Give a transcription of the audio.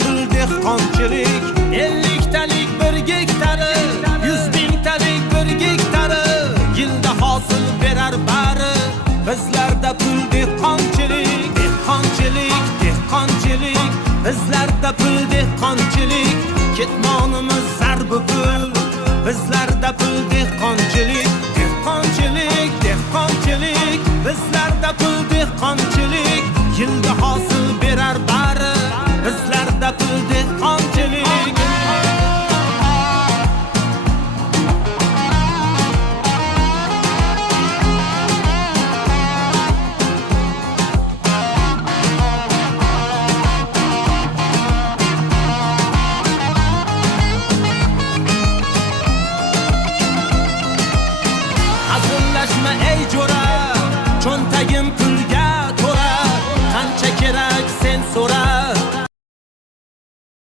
pul dehqonchilik, 50talik 1 gektari, 100 mingtalik 1 gektari, yilda hosil berar bari. Bizlarda pul dehqonchilik, dehqonchilik, dehqonchilik, bizlarda pul dehqonchilik, ketmonimiz